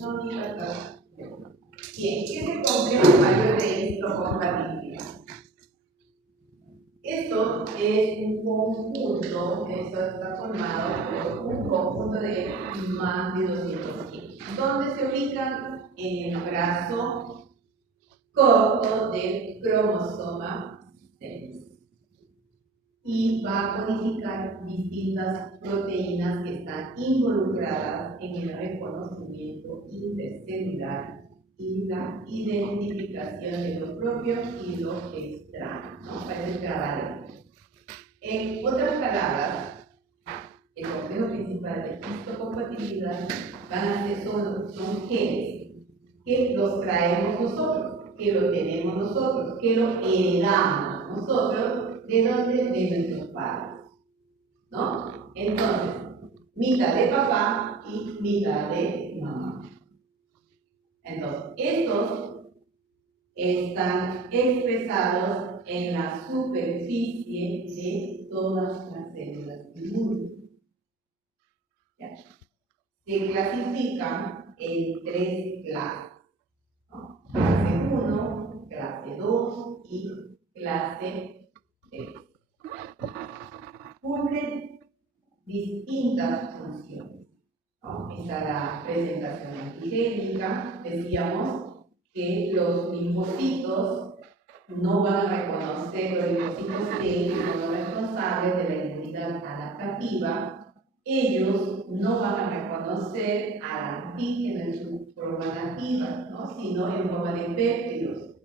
No, bien, ¿qué es el complejo mayor de histocompatibilidad? Esto es un conjunto, esto está formado por un conjunto de más de 200 genes, donde se ubican en el brazo corto del cromosoma 6 y va a codificar distintas proteínas que están involucradas en el reconocimiento intercelular y la identificación de lo propio y lo extraño, ¿no? Para grabar. En otras palabras, el complejo principal de histocompatibilidad son genes que los traemos nosotros, que lo tenemos nosotros, que lo heredamos nosotros, ¿de dónde? De nuestros padres, ¿no? Entonces, mitad de papá y mitad de mamá. Entonces, estos están expresados en la superficie de todas las células del mundo. Se clasifican en 3 clases, ¿no? Clase 1, clase 2 y clase 3. Cumplen distintas funciones, ¿no? Está la presentación antigénica. Decíamos que los linfocitos no van a reconocer, los linfocitos T, que son los responsables de la inmunidad adaptativa. Ellos no van a reconocer al antígeno en su forma nativa, ¿no? Sino en forma de péptidos,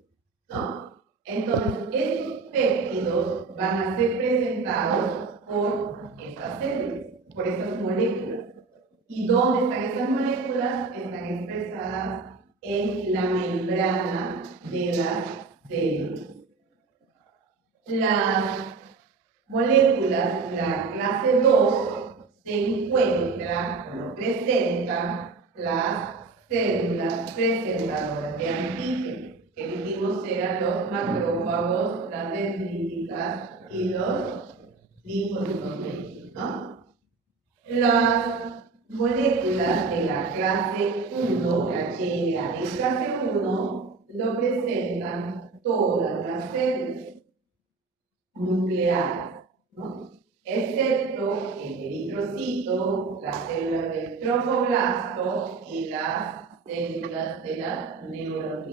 ¿no? Entonces, estos péptidos van a ser presentados por estas células, por estas moléculas. ¿Y dónde están estas moléculas? Están expresadas en la membrana de las células. Las moléculas de la clase 2 se encuentra o presenta las células presentadoras de antígeno, que dijimos eran los macrófagos, las dendríticas y los linfocitos B, ¿no? Las moléculas de la clase 1, HLA de clase 1, lo presentan todas las células nucleares, ¿no? Excepto el eritrocito, las células del trofoblasto y las células de la neurona.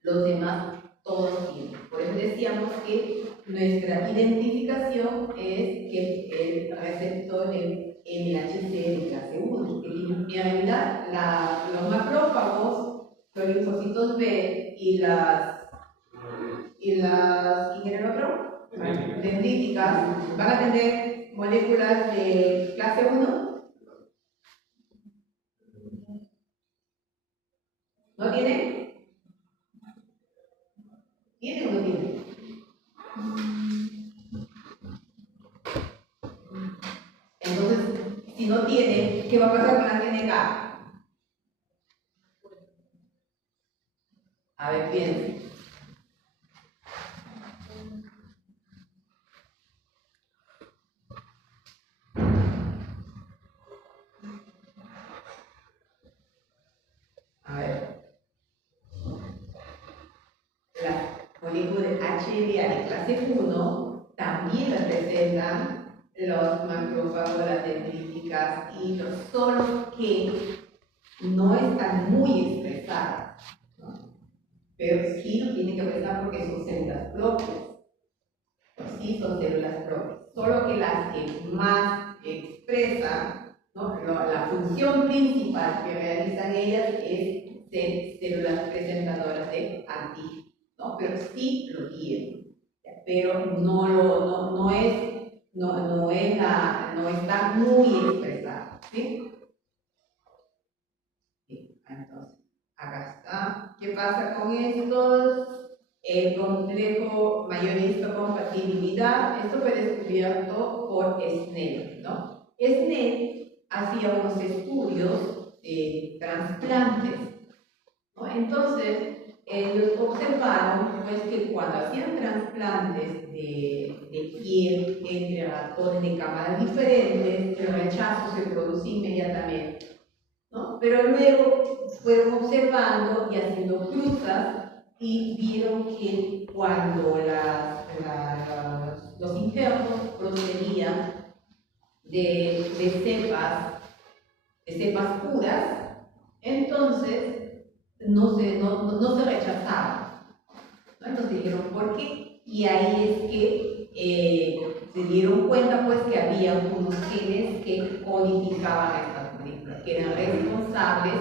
Los demás todos tienen. Por eso decíamos que nuestra identificación es que el receptor del MHC de clase 1, que en realidad los macrófagos, los linfocitos B y ¿quién era el otro? Dendríticas, van a tener moléculas de clase 1. ¿No tienen? ¿Tienen o no tienen? Entonces, si no tienen, ¿qué va a pasar con la TNK? A ver, piensen. A ver. Las moléculas HLA de clase 1 también representan los macrófagos, las dendríticas y los solo que no están muy expresadas, ¿no? Pero sí lo tienen que expresar porque son células propias. Sí, son células propias. Solo que las que más expresan, ¿no? La función principal que realizan ellas es ser células presentadoras de antígenos, ¿no? Pero sí lo tienen, pero no está muy expresada, ¿sí? Sí, entonces, acá está. ¿Qué pasa con estos? El complejo mayor de histocompatibilidad, esto fue descubierto por Snell, ¿no? Snell hacía unos estudios de trasplantes, ¿no? Entonces, ellos observaron pues, que cuando hacían trasplantes de piel entre ratones de cámaras diferentes, el rechazo se producía inmediatamente. ¿no? Pero luego fueron observando y haciendo cruzas y vieron que cuando los injertos procedían de cepas puras, entonces no se rechazaban, ¿no? Entonces dijeron, ¿por qué? Y ahí es que se dieron cuenta pues que había unos genes que codificaban estas moléculas, que eran responsables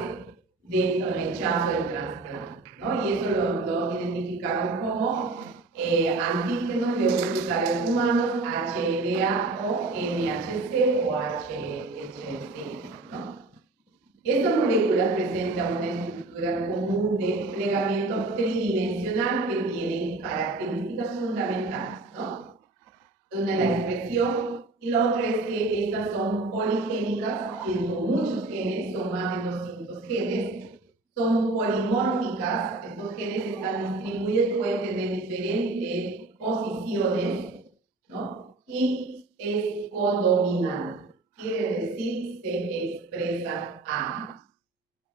del rechazo del trasplante, ¿no? Y eso lo identificaron como antígenos leucocitarios humanos, HLA o MHC o HHC, ¿no? Estas moléculas presentan una estructura común de plegamiento tridimensional que tienen características fundamentales, ¿no? Una es la expresión y la otra es que estas son poligénicas, tienen muchos genes, son más de 200 genes, son polimórficas, estos genes están distribuidos, pueden tener diferentes posiciones, ¿no? Y es codominante, quiere decir se expresan ambos,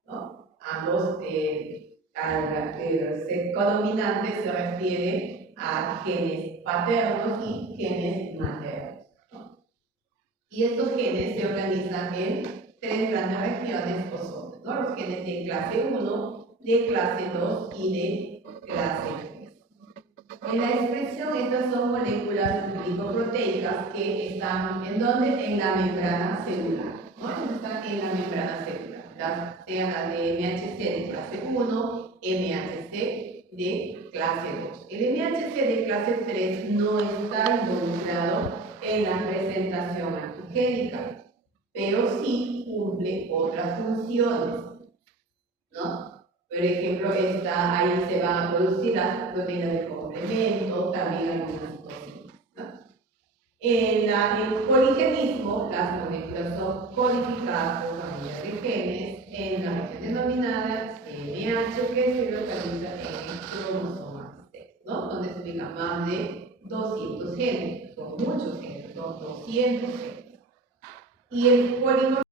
¿no? Ambos, al ser codominante se refiere a genes paternos y genes maternos, ¿no? Y estos genes se organizan en tres grandes regiones o zonas, ¿no? Los genes de clase 1, de clase 2 y de clase 3. En la expresión, estas son moléculas glicoproteicas que están ¿en dónde? En la membrana celular, ¿no? Están en la membrana celular, sean las de MHC de clase 1, MHC de clase 2. El MHC de clase 3 no está involucrado en la presentación antigénica, pero sí cumple otras funciones, ¿no? Por ejemplo, ahí se van a producir las proteínas de complemento, también algunas toxinas, ¿no? En el poligenismo, las moléculas son codificadas por familias de genes en la región denominada MH, que se localiza en el cromosoma 6, ¿no? Donde se ubican más de 200 genes, son muchos genes, son 200 genes. Y el polimorfismo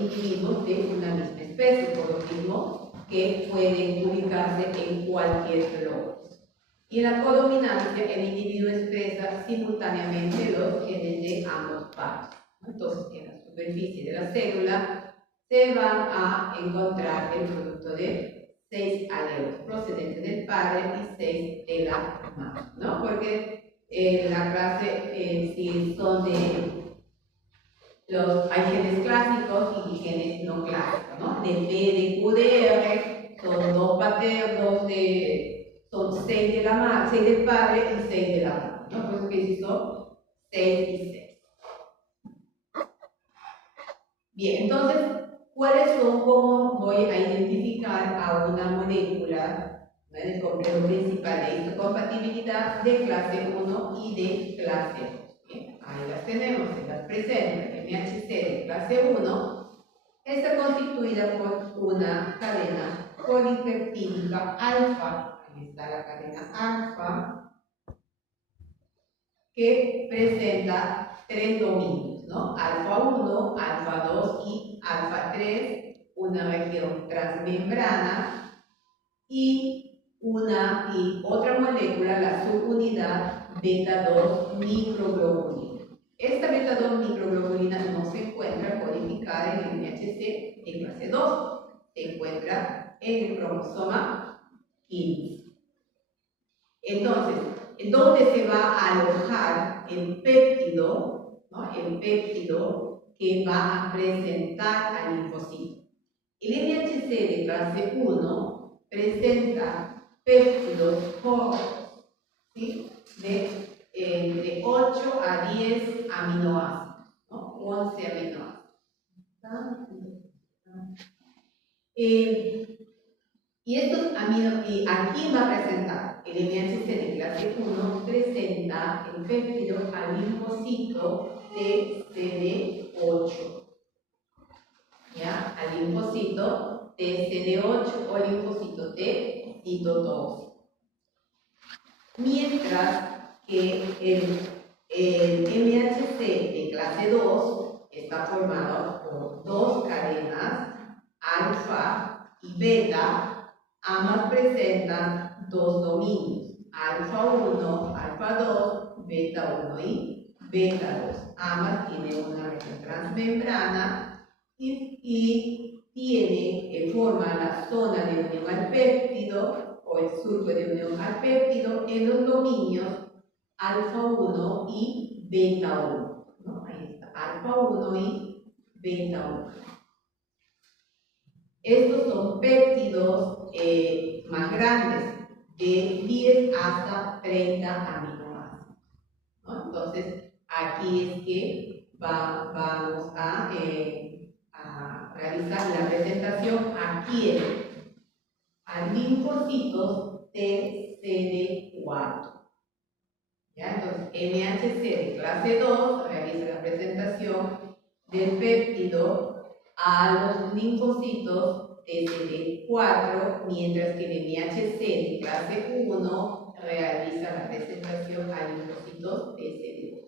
individuos de una misma especie, por lo mismo que pueden ubicarse en cualquier locus. Y en la codominancia, el individuo expresa simultáneamente los genes de ambos pares. Entonces, en la superficie de la célula se van a encontrar el producto de 6 alelos procedentes del padre y 6 de la madre, ¿no? Porque la clase, si son hay genes clásicos y genes no clásicos, ¿no? De P, de Q, de R, son 2 paternos, son 6 de la madre, 6 del padre y 6 de la madre, ¿no? Por eso que dice son 6 y 6. Bien, entonces, ¿cuáles son? ¿Cómo voy a identificar a una molécula, ¿no? En el complejo principal de histocompatibilidad de clase 1 y de clase 2? Bien, ahí las tenemos, se las presento. MHC de clase 1 está constituida por una cadena polipeptídica alfa, ahí está la cadena alfa, que presenta 3 dominios, ¿no? Alfa 1, alfa 2 y alfa 3, una región transmembrana y otra molécula, la subunidad beta 2 microglobulina. Esta beta 2 microglobulina no se encuentra codificada en el MHC de clase 2, se encuentra en el cromosoma 15. Entonces, ¿dónde se va a alojar el péptido, ¿no? El péptido que va a presentar al linfocito? El MHC de clase 1 presenta péptidos cortos, ¿sí? De 8 a 10 aminoácidos, ¿no? 11 aminoácidos. Y ¿a quién va a presentar? El MHC de clase 1 presenta el péptido al linfocito de CD8. ¿Ya? Al al linfocito TCD8 o linfocito T citotóxico. Mientras que el MHC de clase 2 está formado por dos cadenas, alfa y beta. Ambas presentan dos dominios, alfa 1, alfa 2, beta 1 y beta 2. Ambas tienen una región transmembrana y forma la zona de unión al péptido o el surco de unión al péptido en los dominios alfa 1 y beta 1. ¿No? Ahí está, alfa 1 y beta 1. Estos son péptidos más grandes, de 10 hasta 30 aminoácidos. ¿No? Entonces, aquí es que vamos a realizar la presentación. Adquiere a linfocitos TCD4. ¿Ya? Entonces, MHC de clase 2 realiza la presentación del péptido a los linfocitos TCD4, mientras que el MHC de clase 1 realiza la presentación a linfocitos TCD8.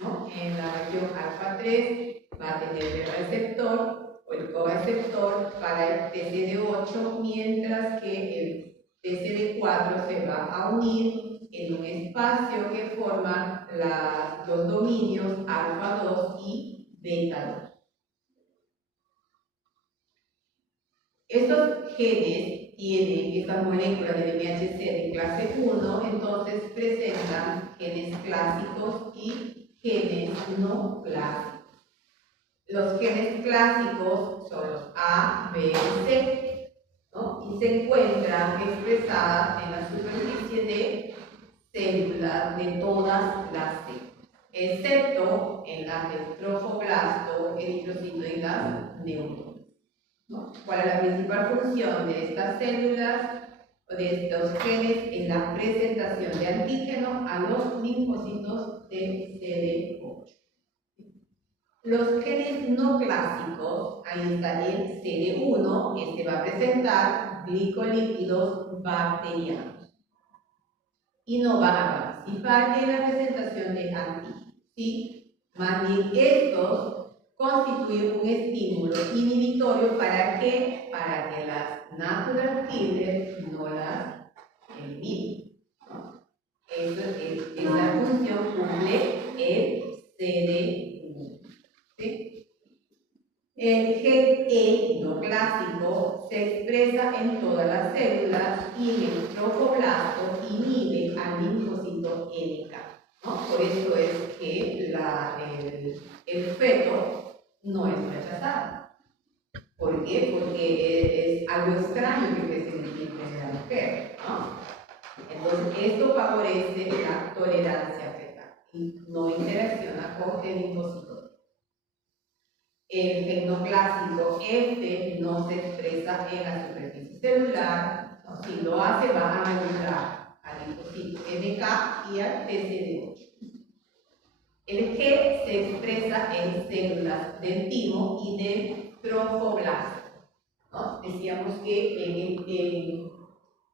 ¿No? En la región alfa 3 va a tener el receptor o el coreceptor para el TCD8, mientras que el TCD4 se va a unir en un espacio que forman los dominios alfa 2 y beta 2. Estos genes tienen, estas moléculas del MHC de clase 1, entonces presentan genes clásicos y genes no clásicos. Los genes clásicos son los A, B y C, ¿no? Y se encuentran expresadas en la superficie de células de todas las células, excepto en las del trofoblasto, eritrocito y las neuronas. ¿No? ¿Cuál es la principal función de estas células o de estos genes? En la presentación de antígeno a los linfocitos TCD8. Los genes no clásicos, ahí está el CD1, este va a presentar glicolípidos bacterianos y no van a participar en la presentación de antígenos, ¿sí? Más bien estos constituyen un estímulo inhibitorio ¿para qué? Para que las natural killers no las eliminen, ¿no? Esa función cumple el CD1. ¿Sí? El gen E no clásico se expresa en todas las células y en el trofoblasto inhibe al linfocito NK, ¿no? Por eso es que el feto no es rechazado. ¿Por qué? Porque es algo extraño que se identifique en la mujer, ¿no? Entonces, esto favorece la tolerancia fetal y no interacciona con el linfocito. El gen clásico F no se expresa en la superficie celular, ¿no? Si lo hace va a ayudar al linfocito NK y al TCD8. El G se expresa en células del timo y del trofoblasto, ¿no? Decíamos que en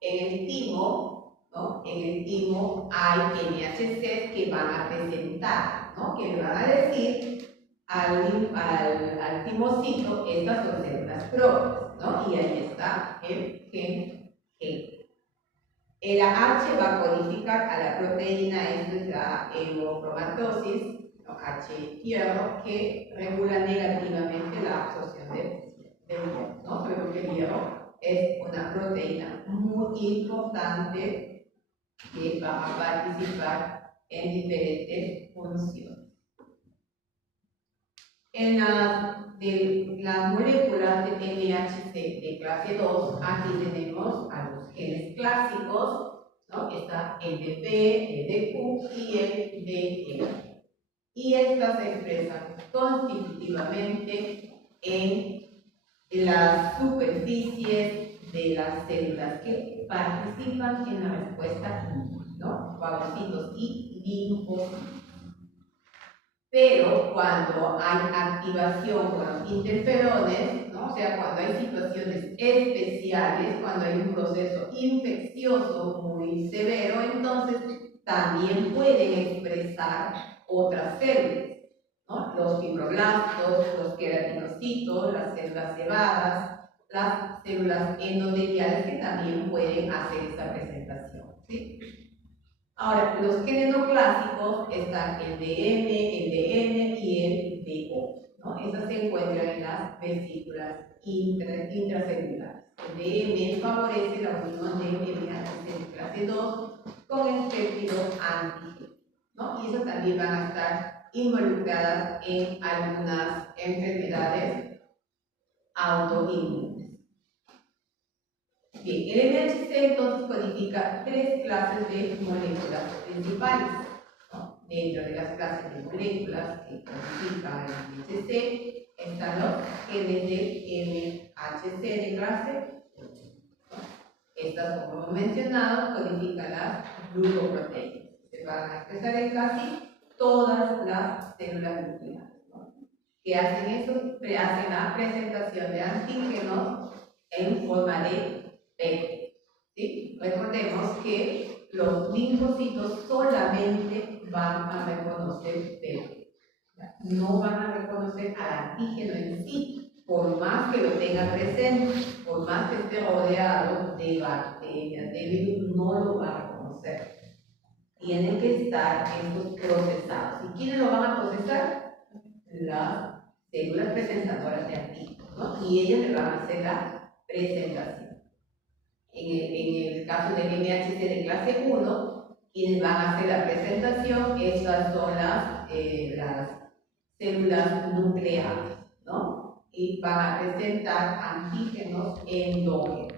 el timo, ¿no? En el timo hay MHC que van a presentar, ¿no? Que le van a decir al timocito, estas son células propias, ¿no? Y ahí está el gen G. El H va a codificar a la proteína, esto es la hemocromatosis, ¿no? H hierro, que regula negativamente la absorción del hierro, ¿no? Pero que el hierro es una proteína muy importante que va a participar en diferentes funciones. En las moléculas de MHC de clase 2, aquí tenemos a los genes clásicos, ¿no? Está el de P, el de Q y el de E. Y estas se expresan constitutivamente en las superficies de las células que participan en la respuesta inmune, ¿no? Fagocitos y linfocitos. Pero cuando hay activación con interferones, ¿no? O sea, cuando hay situaciones especiales, cuando hay un proceso infeccioso muy severo, entonces también pueden expresar otras células, ¿no? Los fibroblastos, los queratinocitos, las células cebadas, las células endoteliales que también pueden hacer esa presentación, ¿sí? Ahora, los genes no clásicos están el DM, el DN y el DO, ¿no? Esas se encuentran en las vesículas intracelulares. El DM favorece la unión de MHC de clase 2 con el péptido antígeno, ¿no? Y esas también van a estar involucradas en algunas enfermedades autoinmunes. Bien, el MHC entonces codifica tres clases de moléculas principales, ¿no? Dentro de las clases de moléculas que codifican el MHC están los genes de MHC de clase 8. Estas, como hemos mencionado, codifican las glucoproteínas. Se van a expresar en casi todas las células nucleares, ¿no? Que hacen eso, hacen la presentación de antígenos en forma de P. ¿Sí? Recordemos que los linfocitos solamente van a reconocer P. No van a reconocer al antígeno en sí, por más que lo tenga presente, por más que esté rodeado de bacterias, de virus, no lo va a reconocer. Tienen que estar estos procesados. ¿Y quiénes lo van a procesar? Las células presentadoras de antígenos, ¿no? Y ellas le van a hacer la presentación. En el caso del MHC de clase 1, quienes van a hacer la presentación, estas son las células nucleares, ¿no? Y van a presentar antígenos endógenos.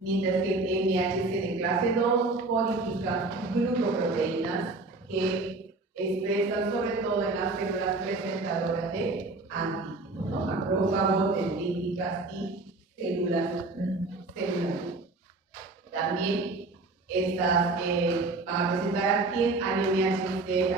Mientras que el MHC de clase 2 codifica glucoproteínas que expresan sobre todo en las células presentadoras de antígenos, ¿no? Macrófagos, dendríticas y células. También estas van a presentar aquí al MHC, a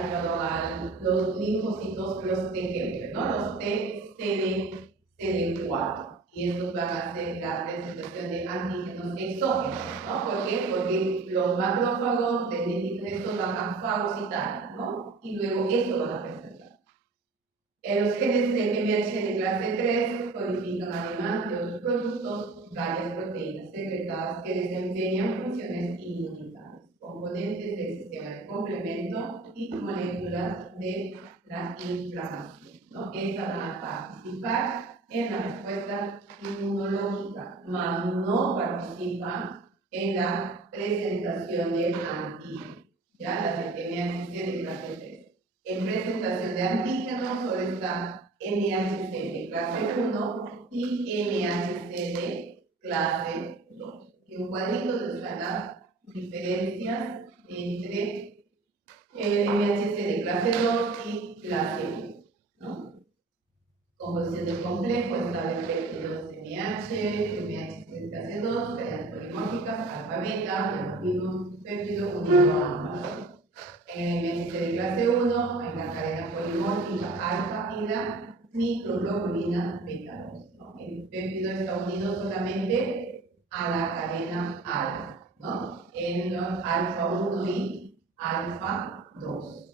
los linfocitos, los T, ¿no? Los TCD4. Y estos van a hacer la presentación de antígenos exógenos, ¿no? ¿Por qué? Porque los macrófagos de estos van a fagocitar, ¿no? Y luego esto van a presentar. Los genes de MHC de clase 3 codifican además de otros productos varias proteínas secretadas que desempeñan funciones inmunitarias, componentes del sistema de complemento y moléculas de la inflamación, ¿no? Estas van a participar en la respuesta inmunológica, mas no participan en la presentación del antígeno, ya las de MHC de clase 3. En presentación de antígenos solo está MHC de clase 1 y MHC de clase 2. En un cuadrito están las diferencias entre el MHC de clase 2 y clase 1, ¿no? Composición del complejo está el péptidos MHC de clase 2, cadenas polimórficas, alfa beta, y los mismos péptidos unidos a ambas. En el MHC de clase 1 hay la cadena polimórfica alfa y la microglobulina beta 2, ¿no? El péptido está unido solamente a la cadena alfa, ¿no? En los alfa 1 y alfa 2.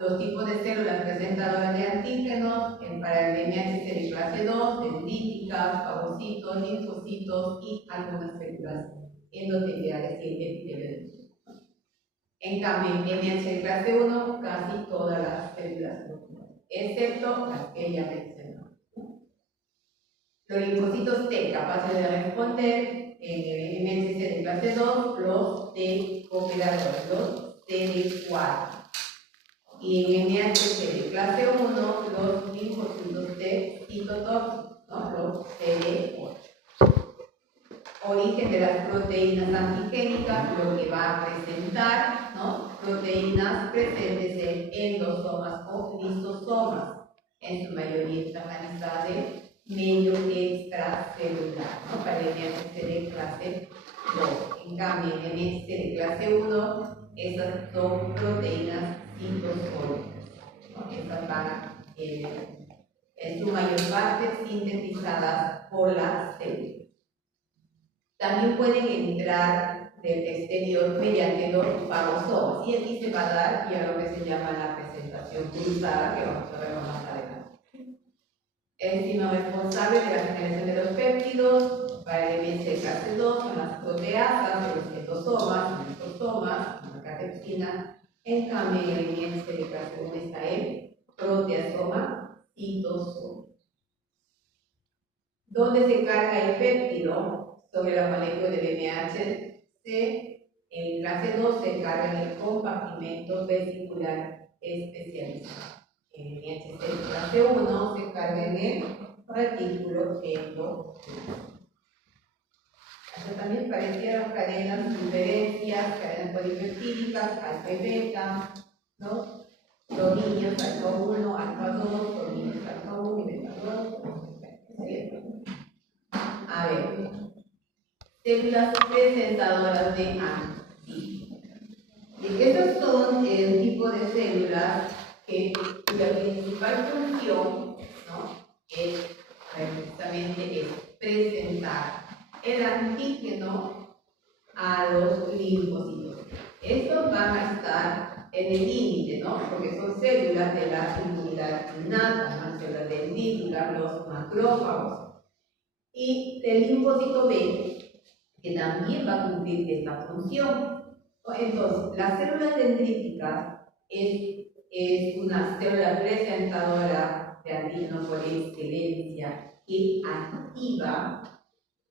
Los tipos de células presentadoras de antígenos para el MHC de clase 2, dendríticas, fagocitos, linfocitos y algunas células endoteliales y epiteliales. En cambio, en MHC de clase 1, casi todas las células nucleares, excepto las que ya mencioné. Los linfocitos T capaces de responder en el MHC de clase 2, los T cooperadores, los CD4. Y en MHC de clase 1, los linfocitos T citotóxicos, ¿no? Los CD8. Origen de las proteínas antigénicas, lo que va a presentar, ¿no? Proteínas presentes en endosomas o lisosomas, en su mayoría estabilizadas de medio extracelular, ¿no? Para el MHC de clase 2. En cambio, en el MHC de clase 1, esas son proteínas citosólicas. estas van en su mayor parte sintetizadas por las células. También pueden entrar del exterior mediante los fagosomas, y aquí se va a dar ya lo que se llama la presentación cruzada, que vamos a ver más adelante. El enzima responsable de la generación de los péptidos para el MSK2 son las proteasas, los cetosomas, los liposomas, la catepsina. En cambio, en el MSK1 está el proteasoma, citosoma. ¿Dónde se carga el péptido? Sobre la molécula del MHC. En clase 2 se carga en el compartimento vesicular especializado. En el MHC clase 1 se carga en el retículo endocrino. Esto también parecía las cadenas de inferencias, cadenas polipeptídicas, alfa y beta, ¿no? Dominios alfa 1, alfa 2, dominios alfa 1 y beta 2. A ver, células presentadoras de antígeno. Estos son el tipo de células cuya principal función, ¿no?, es precisamente presentar el antígeno a los linfocitos. Estos van a estar en el límite, ¿no?, porque son células de la inmunidad innata, ¿no?, células dendríticas, los macrófagos. Y el linfocito B, que también va a cumplir esta función. Entonces, la célula dendrítica es una célula presentadora de antígeno por excelencia que activa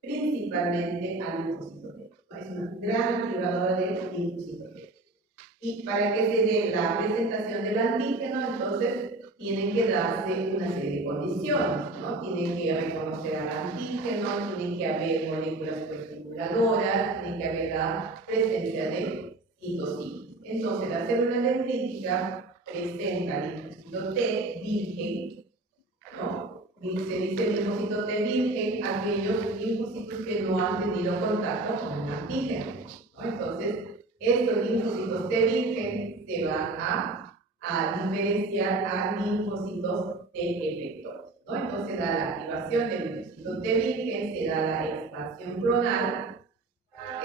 principalmente al linfocito B. Es una gran activadora del linfocito B. Y para que se dé la presentación del antígeno, entonces tienen que darse una serie de condiciones, ¿no? Tienen que reconocer al antígeno, tiene que haber moléculas coestimuladoras, tiene que haber la presencia de citocinas. Entonces, la célula dendrítica presenta linfocito T virgen, ¿no? Se dice linfocito T virgen aquellos linfocitos que no han tenido contacto con el antígeno, ¿no? Entonces, estos linfocitos T virgen se van a diferenciar a linfocitos T efectores, ¿no? Entonces, da la activación del linfocito T virgen, se da la expansión clonal,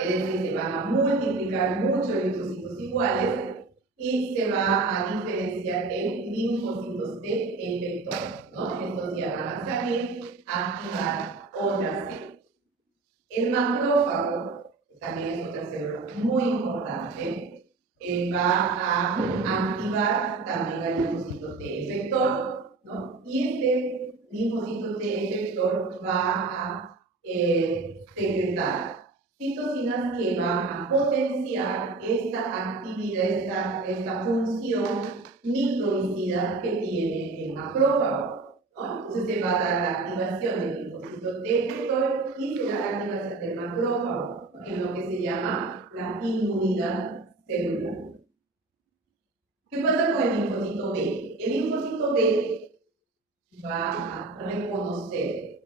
es decir, se van a multiplicar muchos linfocitos iguales y se va a diferenciar en linfocitos T efectores, ¿no? Estos ya van a salir a activar otras células. El macrófago, que también es otra célula muy importante, va a activar también al linfocito T efector, ¿no? Y este linfocito T efector va a secretar citocinas que van a potenciar esta actividad, esta función microbicida que tiene el macrófago, ¿no? Entonces se va a dar la activación del linfocito T efector y se da la activación del macrófago, ¿no?, en lo que se llama la inmunidad celular. ¿Qué pasa con el linfocito B? El linfocito B va a reconocer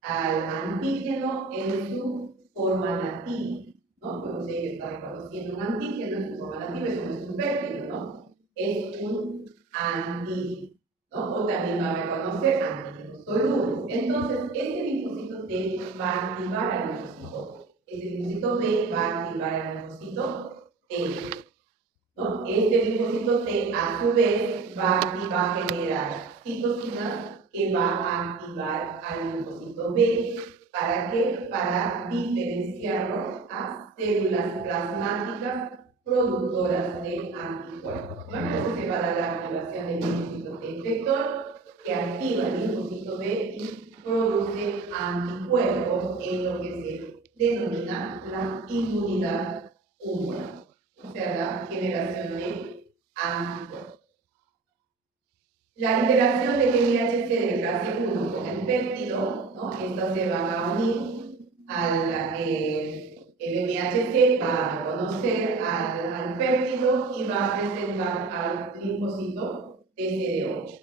al antígeno en su forma nativa, ¿no? Como sé que está reconociendo un antígeno en su forma nativa, eso no es un péptido, ¿no? Es un antígeno, ¿no? O también va a reconocer antígenos solubles. Entonces, este linfocito T va a activar al linfocito. Este linfocito B va a activar al linfocito T, ¿no? Este linfocito T, a su vez, va a generar citocinas que va a activar al linfocito B. ¿Para qué? Para diferenciarlo a células plasmáticas productoras de anticuerpos, ¿no? Entonces se va a dar la activación del linfocito T efector, que activa el linfocito B y produce anticuerpos en lo que se denomina la inmunidad humana, o sea, la generación de anticuerpos. La interacción del MHC del clase 1 con el péptido, ¿no? Estas se van a unir el MHC va a reconocer al péptido y va a presentar al linfocito TCD8,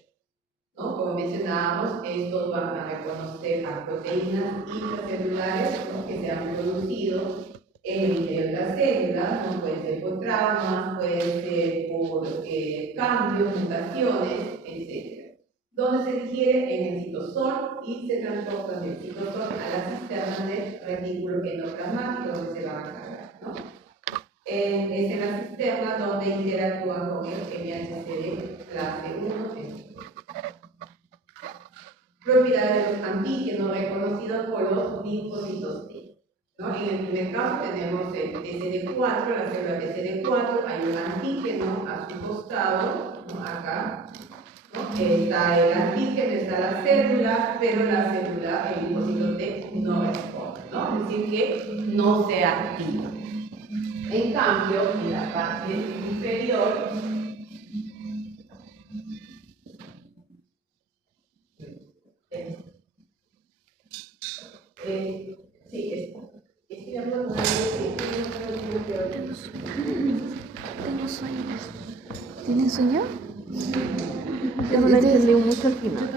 ¿no? Como mencionábamos, estos van a reconocer a proteínas intracelulares, ¿no?, que se han producido en el interior de la célula, ¿no? Puede ser por traumas, puede ser por cambios, mutaciones, etc. Donde se digiere en el citosol y se transporta del citosol a la cisterna del retículo endoplasmático donde se va a cargar, ¿no? Es en la cisterna donde interactúan con el MHC clase 1. Propiedades de los antígenos reconocidos por los linfocitos T, ¿no? En el primer caso tenemos el TCD4, la célula TCD4, hay un antígeno a su costado, ¿no? Acá, ¿no? Está el antígeno, está la célula, pero la célula, el linfocito T, no responde, ¿no? Es decir, que no se activa. En cambio, en la parte inferior, sí, estoy de acuerdo con Tengo sueño. ¿Tienes sueño? Yo no la entendí mucho al final.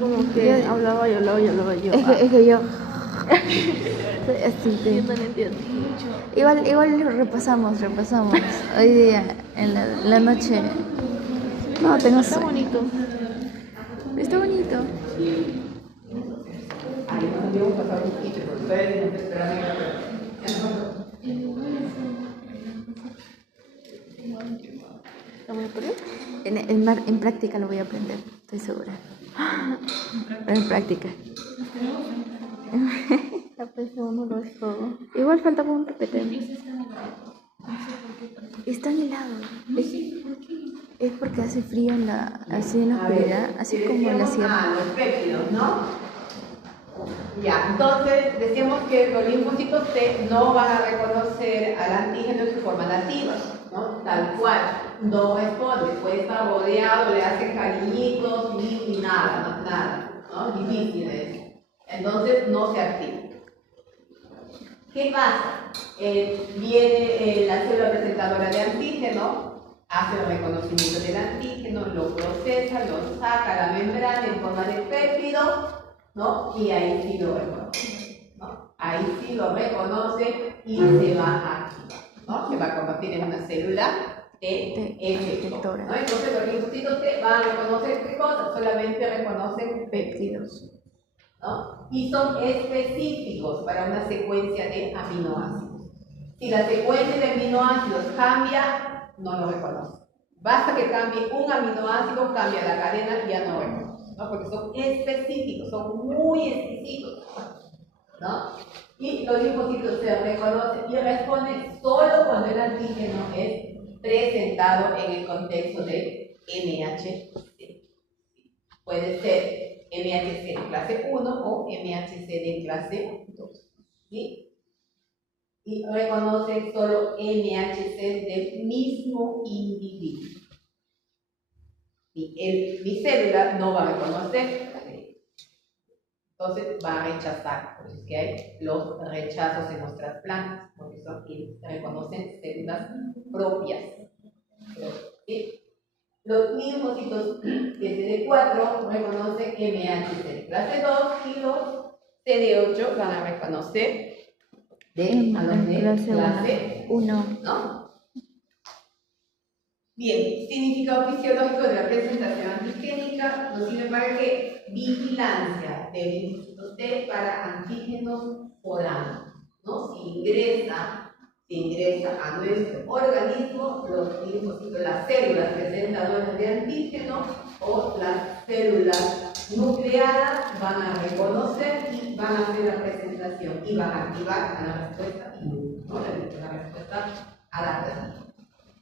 Como que hablaba yo. Es que yo. Así Yo no la entiendo mucho. igual repasamos. Hoy día, en la noche. No, tengo Está sueño. bonito. Está bonito. Ahí nos habíamos pasado un poquito, pero ustedes no esperaban la ¿La voy a poner? En práctica lo voy a aprender, estoy segura. En práctica. La PC1 lo es todo. Igual falta un PPT. Está en helado. Es porque hace frío así en la oscuridad, así como en la sierra. Los péptidos, ¿no? Ya, entonces decíamos que los linfocitos T no van a reconocer al antígeno en su forma nativa, ¿no? Tal cual, no responde, puede estar rodeado, le hacen cariñitos, ni nada, ¿no? Difíciles. Entonces no se activa. ¿Qué pasa? Viene la célula presentadora de antígeno, hace el reconocimiento del antígeno, lo procesa, lo saca a la membrana en forma de péptido, ¿no? Y ahí sí lo reconoce, ¿no? Ahí sí lo reconoce y se va a activar, ¿no? Se va a convertir en una célula de efector, ¿no? Entonces los linfocitos T van a reconocer qué cosa, solamente reconocen péptidos, ¿no? Y son específicos para una secuencia de aminoácidos. Si la secuencia de aminoácidos cambia, no lo reconoce. Basta que cambie un aminoácido, cambia la cadena y ya no reconoce, ¿no? Porque son específicos, son muy exquisitos, ¿no? Y los linfocitos se reconocen y responden solo cuando el antígeno es presentado en el contexto de MHC. Puede ser MHC de clase 1 o MHC de clase 2, ¿sí? Y reconoce solo MHC del mismo individuo. Y mi célula no va a reconocer, entonces va a rechazar. Por eso es que hay los rechazos en los trasplantes, porque son quienes reconocen células propias. ¿Sí? Los linfocitos CD4 reconocen MHC de clase 2 y los CD8 van a reconocer a los de clase 1. ¿No? Bien, significado fisiológico de la presentación antigénica nos sirve para que vigilancia de linfocitos T para antígenos foráneos, ¿no? Si ingresa a nuestro organismo los linfocitos, las células presentadoras de antígeno o las células nucleadas van a reconocer y van a hacer la presentación y van a activar a la respuesta inmune, ¿no? La respuesta a la presentación.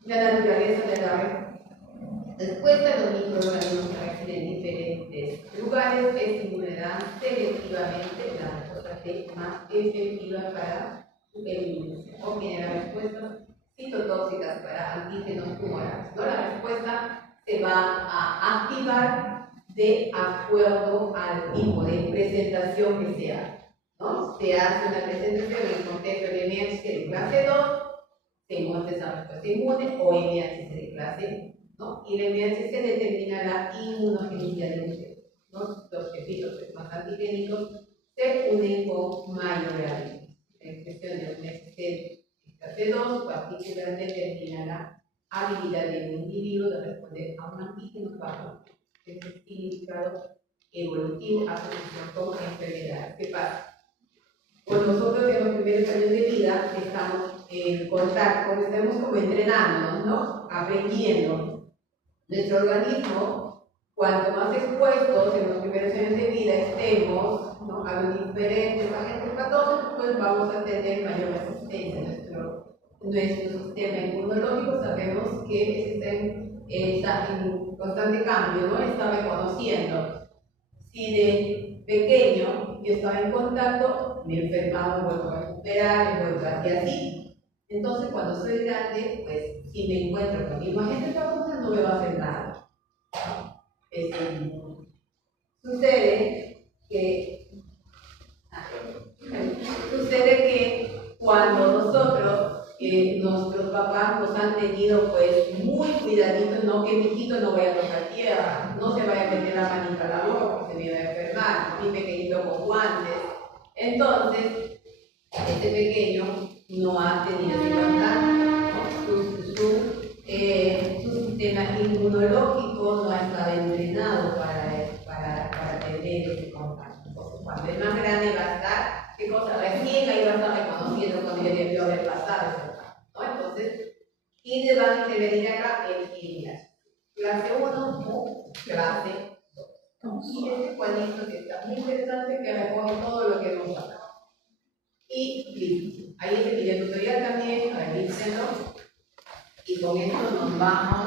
La naturaleza de la respuesta de los microorganismos que residen en diferentes lugares estimularán selectivamente la respuesta T más efectiva para su eliminación o generar respuestas citotóxicas para antígenos tumorales, ¿no? La respuesta se va a activar de acuerdo al tipo de presentación que se haga, ¿no? Se hace una presentación en el contexto de MHC de clase 2, se muestra esa respuesta inmune o MHC de clase, ¿no? Y el MHC determina la inmunogenicidad del sujeto, ¿no? Los tejidos más antigénicos se unen con mayor gravedad. En cuestión de un MHC Fase 2 particular determina la habilidad del individuo de responder a un antígeno patógeno, que es el significado evolutivo asociado con enfermedades. ¿Qué pasa? Pues nosotros en los primeros años de vida estamos en contacto, estamos como entrenándonos, ¿no? Aprendiendo. Nuestro organismo, cuanto más expuestos en los primeros años de vida estemos, ¿no?, a los diferentes agentes patógenos, pues vamos a tener mayor resistencia. Nuestro sistema inmunológico sabemos que está en constante cambio, ¿no? Está reconociendo. Si de pequeño yo estaba en contacto, me enfermaba, me vuelvo a recuperar, me vuelvo a hacer así. Entonces, cuando soy grande, pues si me encuentro con el mismo agente patógeno, no me va a hacer nada. Sucede que cuando nosotros, nuestros papás nos han tenido pues muy cuidaditos, no que mi hijito no vaya a tocar tierra, no se vaya a meter la manita a la boca porque se me va a enfermar, mi pequeñito con guantes. Entonces, este pequeño no ha tenido ese contacto, su sistema inmunológico no ha estado entrenado para tener ese contacto. Entonces, cuando es más grande va a estar, ¿qué cosa? Recién ahí va a estar reconociendo cuando ya debió haber pasado ese contacto, ¿no? Entonces, ¿quiénes van a intervenir acá? El gimnasio. Clase 1 clase 2. Y este cuadrito que está muy interesante, que recoge todo lo que hemos hablado. Y listo. Ahí es el video tutorial también, revísenlo. Y con esto nos vamos